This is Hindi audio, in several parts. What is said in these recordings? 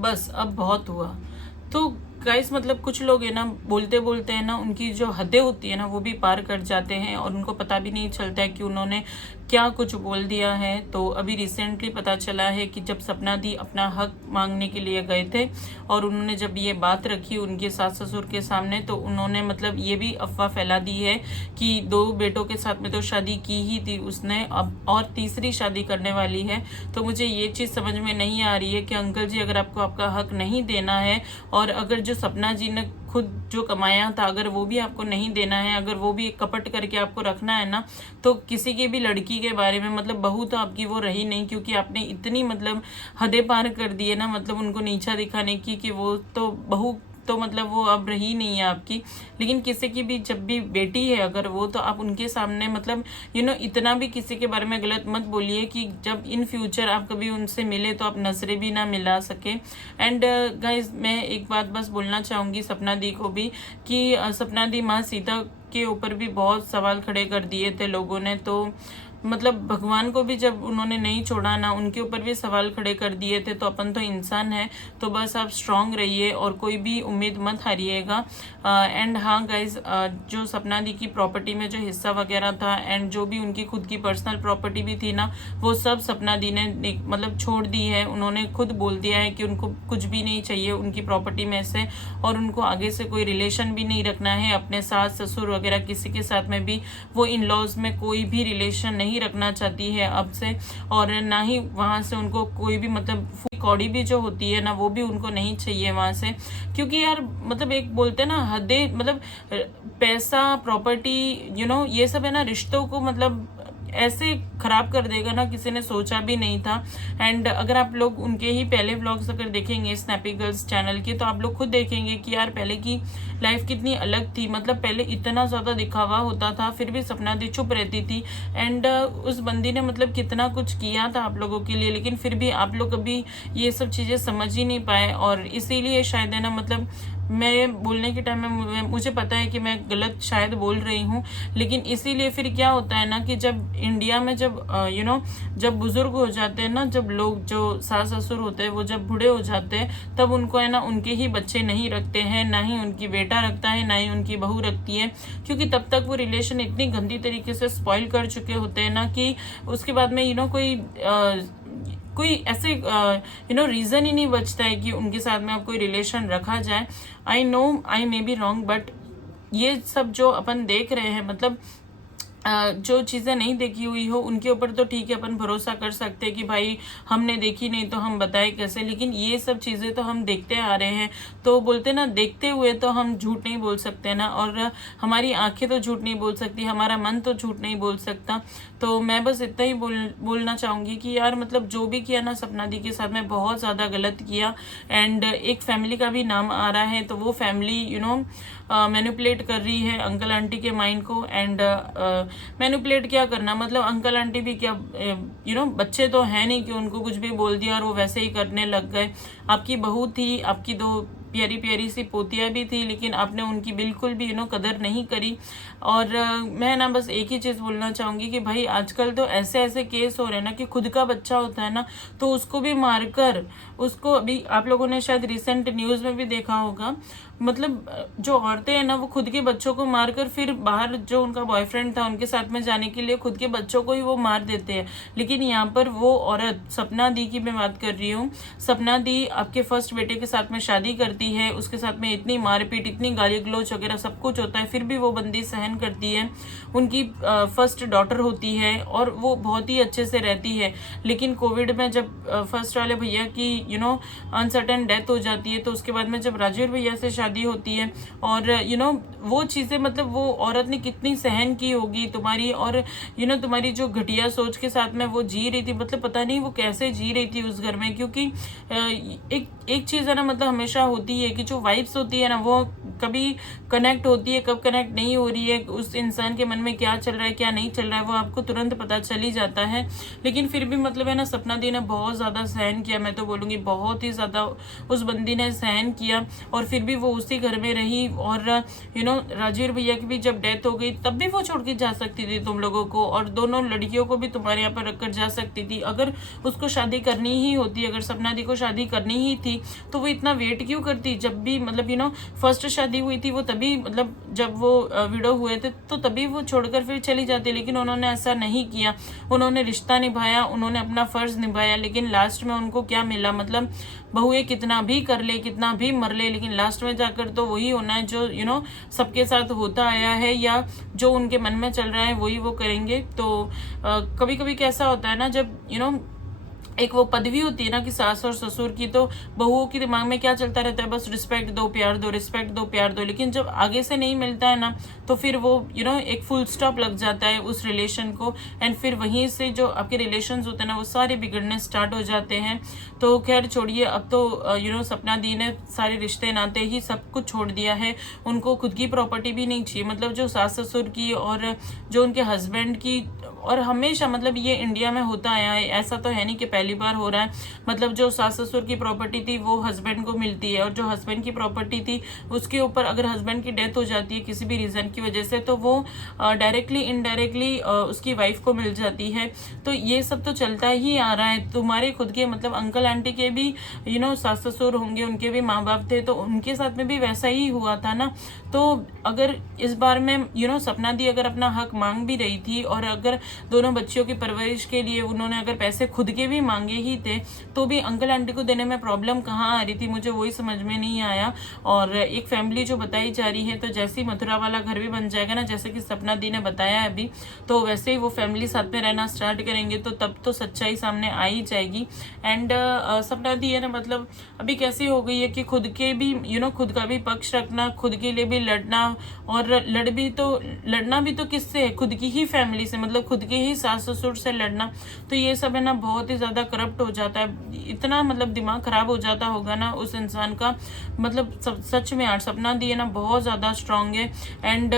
बस अब बहुत हुआ। तो गाइस मतलब कुछ लोग है ना, बोलते बोलते है ना, उनकी जो हदें होती है ना वो भी पार कर जाते हैं और उनको पता भी नहीं चलता है कि उन्होंने क्या कुछ बोल दिया है। तो अभी रिसेंटली पता चला है कि जब सपना दी अपना हक मांगने के लिए गए थे और उन्होंने जब ये बात रखी उनके सास ससुर के सामने, तो उन्होंने मतलब ये भी अफवाह फैला दी है कि 2 बेटों के साथ में तो शादी की ही थी उसने, अब और तीसरी शादी करने वाली है। तो मुझे ये चीज़ समझ में नहीं आ रही है कि अंकल जी, अगर आपको आपका हक नहीं देना है और अगर जो सपना जी ने खुद जो कमाया था अगर वो भी आपको नहीं देना है, अगर वो भी कपट करके आपको रखना है ना, तो किसी की भी लड़की के बारे में मतलब बहू तो आपकी वो रही नहीं, क्योंकि आपने इतनी मतलब हदें पार कर दी है ना, मतलब उनको नीचा दिखाने की कि वो तो बहू तो मतलब वो अब रही नहीं है आपकी। लेकिन किसी की भी जब भी बेटी है अगर वो, तो आप उनके सामने मतलब इतना भी किसी के बारे में गलत मत बोलिए कि जब इन फ्यूचर आप कभी उनसे मिले तो आप नजरें भी ना मिला सके। एंड गाइज मैं एक बात बस बोलना चाहूंगी सपना दी को भी कि सपना दी माँ सीता के ऊपर भी बहुत सवाल खड़े कर दिए थे लोगों ने। तो मतलब भगवान को भी जब उन्होंने नहीं छोड़ा ना, उनके ऊपर भी सवाल खड़े कर दिए थे। तो अपन तो इंसान है, तो बस आप स्ट्रांग रहिए और कोई भी उम्मीद मत हारिएगा। एंड हाँ गाइज, जो सपना दी की प्रॉपर्टी में जो हिस्सा वगैरह था एंड जो भी उनकी खुद की पर्सनल प्रॉपर्टी भी थी ना, वो सब सपना दी ने मतलब छोड़ दी है। उन्होंने खुद बोल दिया है कि उनको कुछ भी नहीं चाहिए उनकी प्रॉपर्टी में से, और उनको आगे से कोई रिलेशन भी नहीं रखना है अपने सास ससुर वगैरह किसी के साथ में भी। वो इन लॉज में कोई भी रिलेशन नहीं रखना चाहती है अब से, और ना ही वहां से उनको कोई भी मतलब कौड़ी भी जो होती है ना वो भी उनको नहीं चाहिए वहां से। क्योंकि यार मतलब एक बोलते हैं ना हदें, मतलब पैसा प्रॉपर्टी ये सब है ना रिश्तों को मतलब ऐसे खराब कर देगा ना, किसी ने सोचा भी नहीं था। एंड अगर आप लोग उनके ही पहले व्लॉग्स अगर देखेंगे स्नैपी गर्ल्स चैनल के, तो आप लोग खुद देखेंगे कि यार पहले की लाइफ कितनी अलग थी। मतलब पहले इतना ज्यादा दिखावा होता था फिर भी सपना दी चुप रहती थी। एंड उस बंदी ने मतलब कितना कुछ किया था आप लोगों के लिए, लेकिन फिर भी आप लोग कभी ये सब चीजें समझ ही नहीं पाए। और इसीलिए शायद है ना, मतलब मैं बोलने के टाइम में मुझे पता है कि मैं गलत शायद बोल रही हूँ, लेकिन इसीलिए फिर क्या होता है ना कि जब इंडिया में जब जब बुजुर्ग हो जाते हैं ना, जब लोग जो सास ससुर होते हैं वो जब बूढ़े हो जाते हैं, तब उनको है ना उनके ही बच्चे नहीं रखते हैं, ना ही उनकी बेटा रखता है, ना ही उनकी बहू रखती है। क्योंकि तब तक वो रिलेशन इतनी गंदी तरीके से स्पॉइल कर चुके होते हैं ना कि उसके बाद में कोई ऐसे रीजन ही नहीं बचता है कि उनके साथ में अब कोई रिलेशन रखा जाए। I know I may be wrong, but ये सब जो अपन देख रहे हैं मतलब जो चीजें नहीं देखी हुई हो उनके ऊपर तो ठीक है अपन भरोसा कर सकते हैं कि भाई हमने देखी नहीं तो हम बताए कैसे, लेकिन ये सब चीजें तो हम देखते आ रहे हैं। तो बोलते ना देखते हुए तो हम झूठ नहीं बोल सकते ना, और हमारी आंखें तो झूठ नहीं बोल सकती, हमारा मन तो झूठ नहीं बोल सकता। तो मैं बस इतना ही बोलना चाहूंगी कि यार मतलब जो भी किया ना सपना दी के साथ में बहुत ज्यादा गलत किया। एंड एक फैमिली का भी नाम आ रहा है, तो वो फैमिली मैनिपुलेट कर रही है अंकल आंटी के माइंड को। एंड मैनिपुलेट क्या करना, मतलब अंकल आंटी भी क्या बच्चे तो है नहीं कि उनको कुछ भी बोल दिया और वो वैसे ही करने लग गए। आपकी बहू थी, आपकी 2 प्यारी प्यारी सी पोतियां भी थी, लेकिन आपने उनकी बिल्कुल भी कदर नहीं करी। और मैं ना बस एक ही चीज बोलना चाहूंगी कि भाई आजकल तो ऐसे ऐसे केस हो रहे हैं ना कि खुद का बच्चा होता है ना तो उसको भी मारकर उसको, अभी आप लोगों ने शायद रिसेंट न्यूज में भी देखा होगा, मतलब जो औरतें हैं ना वो खुद के बच्चों को मारकर फिर बाहर जो उनका बॉयफ्रेंड था उनके साथ में जाने के लिए खुद के बच्चों को ही वो मार देते हैं। लेकिन यहाँ पर वो औरत सपना दी की मैं बात कर रही हूँ, सपना दी आपके फर्स्ट बेटे के साथ में शादी करती है, उसके साथ में इतनी मारपीट इतनी गाली गलौज वगैरह सब कुछ होता है, फिर भी वो बंदी सहन करती है। उनकी फर्स्ट डॉटर होती है और वो बहुत ही अच्छे से रहती है। लेकिन कोविड में जब फर्स्ट वाले भैया की अनसर्टेन डेथ हो जाती है, तो उसके बाद में जब राजवीर भैया से शादी होती है, और वो चीजें मतलब वो औरत ने कितनी सहन की होगी तुम्हारी, और तुम्हारी जो घटिया सोच के साथ में वो जी रही थी, मतलब पता नहीं वो कैसे जी रही थी उस घर में। क्योंकि एक चीज है ना, मतलब हमेशा होती होती है कि जो वाइब्स होती है ना वो कभी कनेक्ट होती है, कब कनेक्ट नहीं हो रही है, उस इंसान के मन में क्या चल रहा है क्या नहीं चल रहा है वो आपको तुरंत पता चल ही जाता है। लेकिन फिर भी मतलब है ना सपना दी ने बहुत ज़्यादा सहन किया, मैं तो बोलूँगी बहुत ही ज़्यादा उस बंदी ने सहन किया, और फिर भी वो उसी घर में रही। और राजवीर भैया की भी जब डेथ हो गई तब भी वो छोड़ के जा सकती थी तुम लोगों को, और दोनों लड़कियों को भी तुम्हारे यहाँ पर रखकर जा सकती थी। अगर उसको शादी करनी ही होती, अगर सपना दी को शादी करनी ही थी तो वो इतना वेट क्यों करती। जब भी मतलब फर्स्ट शादी हुई थी वो तभी मतलब जब वो विडो हुए थे तो तभी वो छोड़कर फिर चली जाती, लेकिन उन्होंने ऐसा नहीं किया। उन्होंने रिश्ता निभाया, उन्होंने अपना फर्ज निभाया, लेकिन लास्ट में उनको क्या मिला, मतलब बहुएं कितना भी कर ले कितना भी मर ले, लेकिन लास्ट में जाकर तो वही होना है जो सबके साथ होता आया है, या जो उनके मन में चल रहा है वही वो करेंगे। तो कभी कभी कैसा होता है ना, जब एक वो पदवी होती है ना कि सास और ससुर की, तो बहुओं के दिमाग में क्या चलता रहता है, बस रिस्पेक्ट दो प्यार दो, रिस्पेक्ट दो प्यार दो। लेकिन जब आगे से नहीं मिलता है ना तो फिर वो एक फुल स्टॉप लग जाता है उस रिलेशन को, एंड फिर वहीं से जो आपके रिलेशंस होते हैं ना वो सारे बिगड़ने स्टार्ट हो जाते हैं। तो खैर छोड़िए, अब तो सपना दी ने सारे रिश्ते नाते ही सब कुछ छोड़ दिया है। उनको खुद की प्रॉपर्टी भी नहीं चाहिए, मतलब जो सास ससुर की और जो उनके हस्बैंड की, और हमेशा मतलब ये इंडिया में होता आया है, ऐसा तो है नहीं कि पहली बार हो रहा है। मतलब जो सास ससुर की प्रॉपर्टी थी वो हस्बैंड को मिलती है, और जो हस्बैंड की प्रॉपर्टी थी उसके ऊपर अगर हस्बैंड की डेथ हो जाती है किसी भी रीजन की वजह से तो वो डायरेक्टली इनडायरेक्टली उसकी वाइफ को मिल जाती है। तो ये सब तो चलता ही आ रहा है। तुम्हारे खुद के मतलब अंकल आंटी के भी सास ससुर होंगे, उनके भी माँ बाप थे, तो उनके साथ में भी वैसा ही हुआ था ना। तो अगर इस बार में सपना दी अगर अपना हक मांग भी रही थी, और अगर दोनों बच्चियों की परवरिश के लिए उन्होंने अगर पैसे खुद के भी मांगे ही थे, तो भी अंकल आंटी को देने में प्रॉब्लम कहाँ आ रही थी, मुझे वही समझ में नहीं आया। और एक फैमिली जो बताई जा रही है, तो जैसे ही मथुरा वाला घर भी बन जाएगा ना, जैसे कि सपना दी ने बताया है अभी, तो वैसे ही वो फैमिली साथ में रहना स्टार्ट करेंगे, तो तब तो सच्चाई सामने आ ही जाएगी। एंड सपना दी है ना, मतलब अभी कैसी हो गई है कि खुद के भी खुद का भी पक्ष रखना, खुद के लिए भी लड़ना, और लड़ना भी तो किससे है, खुद की ही फैमिली से, मतलब खुद के ही सास ससुर से लड़ना। तो ये सब है ना बहुत ही ज्यादा करप्ट हो जाता है, इतना मतलब दिमाग खराब हो जाता होगा ना उस इंसान का। मतलब सच में यार सपना दी है ना बहुत ज्यादा स्ट्रांग है। एंड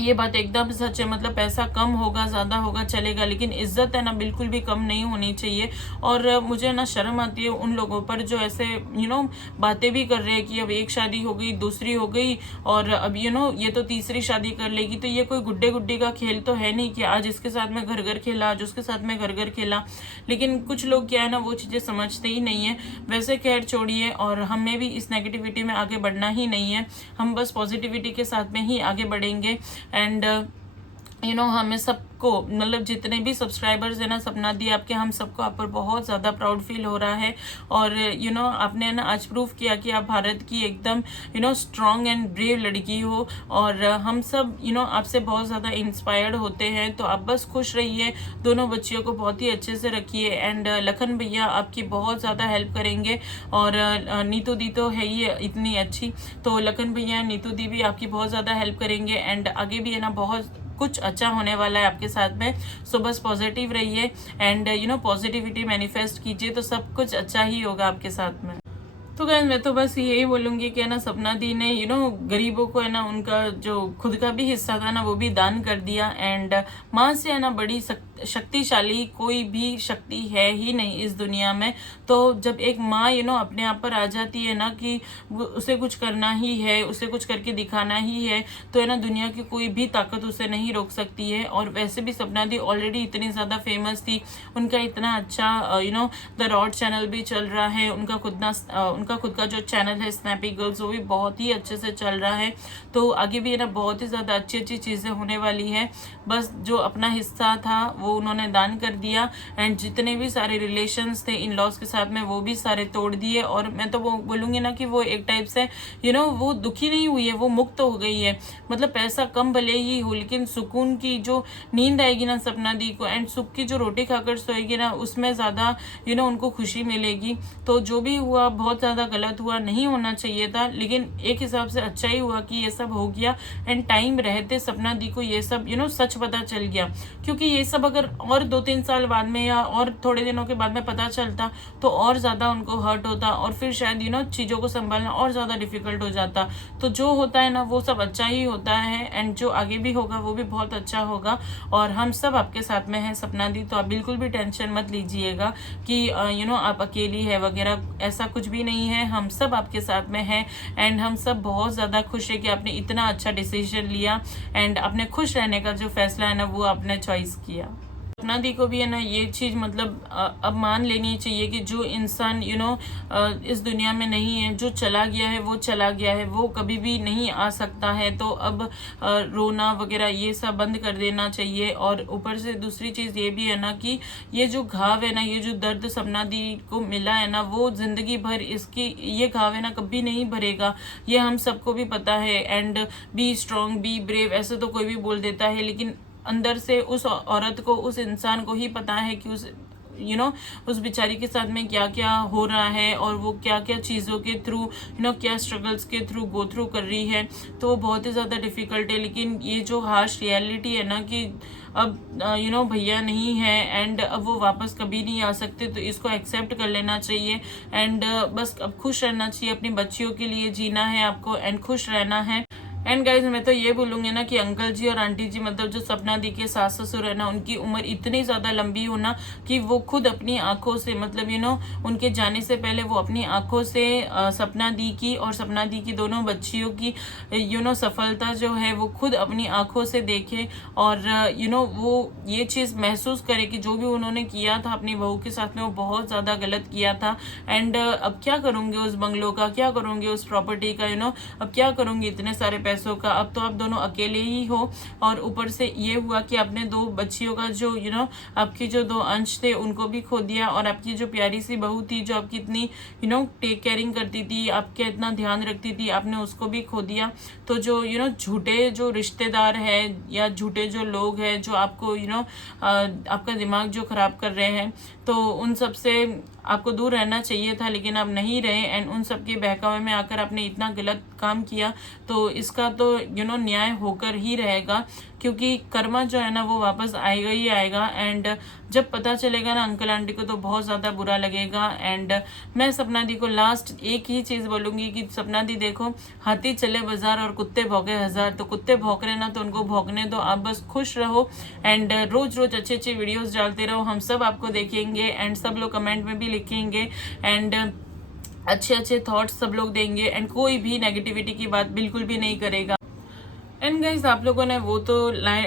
ये बात एकदम सच है, मतलब पैसा कम होगा ज्यादा होगा चलेगा, लेकिन इज्जत है ना बिल्कुल भी कम नहीं होनी चाहिए। और मुझे ना शर्म आती है उन लोगों पर जो ऐसे बातें भी कर रहे हैं कि अब एक शादी हो गई, दूसरी हो गई, और अब ये तो तीसरी शादी कर लेगी। तो ये कोई गुड्डे गुड्डी का खेल तो है नहीं कि आज इसके साथ में घर घर खेला, आज उसके साथ में घर घर खेला। लेकिन कुछ लोग क्या है ना वो चीजें समझते ही नहीं है। वैसे खैर छोड़िए, और हमें भी इस नेगेटिविटी में आगे बढ़ना ही नहीं है, हम बस पॉजिटिविटी के साथ में ही आगे बढ़ेंगे। एंड हमें सबको मतलब जितने भी सब्सक्राइबर्स है ना सपना दी आपके, हम सबको आप पर बहुत ज़्यादा प्राउड फील हो रहा है। और आपने ना आज प्रूव किया कि आप भारत की एकदम स्ट्रांग एंड ब्रेव लड़की हो, और हम सब आपसे बहुत ज़्यादा इंस्पायर्ड होते हैं। तो आप बस खुश रहिए, दोनों बच्चियों को बहुत ही अच्छे से रखिए। एंड लखन भैया आपकी बहुत ज़्यादा हेल्प करेंगे, और नीतू दी तो है ही इतनी अच्छी, तो लखन भैया नीतू दी भी आपकी बहुत ज़्यादा हेल्प करेंगे। एंड आगे भी है ना बहुत कुछ अच्छा होने वाला है आपके साथ में। सो बस पॉजिटिव रहिए, एंड पॉजिटिविटी मैनिफेस्ट कीजिए, तो सब कुछ अच्छा ही होगा आपके साथ में। तो गाइस मैं तो बस यही बोलूंगी कि है ना सपना दी ने गरीबों को है ना उनका जो खुद का भी हिस्सा था ना वो भी दान कर दिया। एंड माँ से है ना बड़ी शक्तिशाली कोई भी शक्ति है ही नहीं इस दुनिया में। तो जब एक माँ अपने आप पर आ जाती है ना कि उसे कुछ करना ही है, उसे कुछ करके दिखाना ही है, तो है ना दुनिया की कोई भी ताकत उसे नहीं रोक सकती है। और वैसे भी सपना दी ऑलरेडी इतनी ज्यादा फेमस थी, उनका इतना अच्छा द रॉड चैनल भी चल रहा है, उनका खुद का जो चैनल है स्नैपी गर्ल्स वो भी बहुत ही अच्छे से चल रहा है। तो आगे भी है ना बहुत ही ज्यादा अच्छी अच्छी चीजें होने वाली है। बस जो अपना हिस्सा था वो उन्होंने दान कर दिया, एंड जितने भी सारे रिलेशंस थे इन लॉज के साथ में वो भी सारे तोड़ दिए। और मैं तो वो बोलूंगी ना कि वो एक टाइप से वो दुखी नहीं हुई है, वो मुक्त हो गई है। मतलब पैसा कम भले ही हो, लेकिन सुकून की जो नींद आएगी ना सपना दी को, एंड सुख की जो रोटी खाकर सोएगी ना उसमें ज्यादा उनको खुशी मिलेगी। तो जो भी हुआ बहुत ज्यादा ज़्यादा गलत हुआ, नहीं होना चाहिए था, लेकिन एक हिसाब से अच्छा ही हुआ कि ये सब हो गया। एंड टाइम रहते सपना दी को ये सब सच पता चल गया, क्योंकि ये सब अगर और 2-3 साल बाद में या और थोड़े दिनों के बाद में पता चलता तो और ज़्यादा उनको हर्ट होता और फिर शायद चीज़ों को संभालना और ज़्यादा डिफिकल्ट हो जाता। तो जो होता है ना वो सब अच्छा ही होता है, एंड जो आगे भी होगा वो भी बहुत अच्छा होगा। और हम सब आपके साथ में हैं सपना दी, तो आप बिल्कुल भी टेंशन मत लीजिएगा कि आप अकेली है वगैरह, ऐसा कुछ भी नहीं है। हम सब आपके साथ में हैं एंड हम सब बहुत ज़्यादा खुश है कि आपने इतना अच्छा डिसीजन लिया एंड अपने खुश रहने का जो फैसला है ना वो आपने चॉइस किया। सपना दी को भी है ना ये चीज़ मतलब अब मान लेनी चाहिए कि जो इंसान इस दुनिया में नहीं है, जो चला गया है वो चला गया है, वो कभी भी नहीं आ सकता है। तो अब रोना वगैरह ये सब बंद कर देना चाहिए। और ऊपर से दूसरी चीज़ ये भी है ना कि ये जो घाव है ना, ये जो दर्द सपना दी को मिला है ना, वो जिंदगी भर इसकी ये घाव है ना कभी नहीं भरेगा, ये हम सबको भी पता है। And be strong, be brave, ऐसे तो कोई भी बोल देता है, लेकिन अंदर से उस औरत को, उस इंसान को ही पता है कि उस बेचारी के साथ में क्या क्या हो रहा है और वो क्या क्या चीज़ों के थ्रू क्या स्ट्रगल्स के थ्रू गो थ्रू कर रही है। तो वो बहुत ही ज़्यादा डिफिकल्ट है। लेकिन ये जो हार्श रियलिटी है ना कि अब भैया नहीं है एंड अब वो वापस कभी नहीं आ सकते, तो इसको एक्सेप्ट कर लेना चाहिए। एंड बस अब खुश रहना चाहिए, अपनी बच्चियों के लिए जीना है आपको एंड खुश रहना है। एंड गाइज मैं तो ये बोलूंगी ना कि अंकल जी और आंटी जी, मतलब जो सपना दी के सास ससुर है ना, उनकी उम्र इतनी ज्यादा लंबी हो ना कि वो खुद अपनी आंखों से मतलब उनके जाने से पहले वो अपनी आंखों से सपना दी की और सपना दी की दोनों बच्चियों की सफलता जो है वो खुद अपनी आंखों से देखे और वो ये चीज महसूस करे कि जो भी उन्होंने किया था अपनी बहू के साथ में वो बहुत ज्यादा गलत किया था। एंड अब क्या करूंगे उस बंगलों का, क्या करूंगे उस प्रॉपर्टी का, अब क्या करूंगी इतने सारे पैसों का। अब तो आप दोनों अकेले ही हो और ऊपर से ये हुआ कि आपने दो बच्चियों का जो आपकी जो दो अंश थे उनको भी खो दिया, और आपकी जो प्यारी सी बहू थी जो आपकी इतनी टेक केयरिंग करती थी, आपके इतना ध्यान रखती थी, आपने उसको भी खो दिया। तो जो झूठे जो रिश्तेदार है या झूठे जो लोग हैं जो आपको आपका दिमाग जो खराब कर रहे हैं, तो उन सब से आपको दूर रहना चाहिए था, लेकिन आप नहीं रहे। एंड उन सब के बहकावे में आकर आपने इतना गलत काम किया, तो इसका तो न्याय होकर ही रहेगा, क्योंकि कर्मा जो है ना वो वापस आएगा ही आएगा। एंड जब पता चलेगा ना अंकल आंटी को तो बहुत ज़्यादा बुरा लगेगा। एंड मैं सपना दी को लास्ट एक ही चीज़ बोलूँगी कि सपना दी देखो, हाथी चले बाजार और कुत्ते भौंके हजार, तो कुत्ते भौंक रहे ना तो उनको भौंकने दो, आप बस खुश रहो। एंड रोज रोज अच्छे अच्छे वीडियोस डालते रहो, हम सब आपको देखेंगे एंड सब लोग कमेंट में भी लिखेंगे एंड अच्छे अच्छे थॉट्स सब लोग देंगे एंड कोई भी नेगेटिविटी की बात बिल्कुल भी नहीं करेगा। एंड गाइज आप लोगों ने वो तो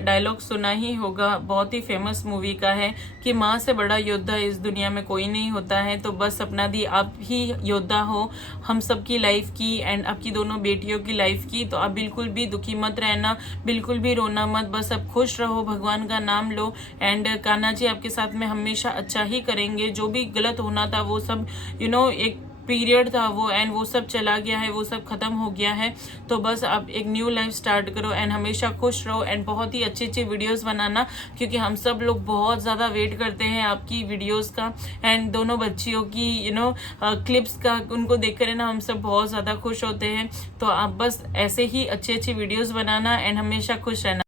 डायलॉग सुना ही होगा, बहुत ही फेमस मूवी का है कि माँ से बड़ा योद्धा इस दुनिया में कोई नहीं होता है। तो बस सपना दी आप ही योद्धा हो हम सबकी लाइफ की एंड आपकी दोनों बेटियों की लाइफ की। तो आप बिल्कुल भी दुखी मत रहना, बिल्कुल भी रोना मत, बस अब खुश रहो, भगवान का नाम लो। एंड कान्हा जी आपके साथ में हमेशा अच्छा ही करेंगे। जो भी गलत होना था वो सब एक पीरियड था वो, एंड वो सब चला गया है, वो सब खत्म हो गया है। तो बस आप एक न्यू लाइफ स्टार्ट करो एंड हमेशा खुश रहो एंड बहुत ही अच्छी अच्छी वीडियोस बनाना, क्योंकि हम सब लोग बहुत ज़्यादा वेट करते हैं आपकी वीडियोस का एंड दोनों बच्चियों की क्लिप्स का, उनको देखकर ना हम सब बहुत ज़्यादा खुश होते हैं। तो आप बस ऐसे ही अच्छी अच्छी वीडियोस बनाना एंड हमेशा खुश रहना।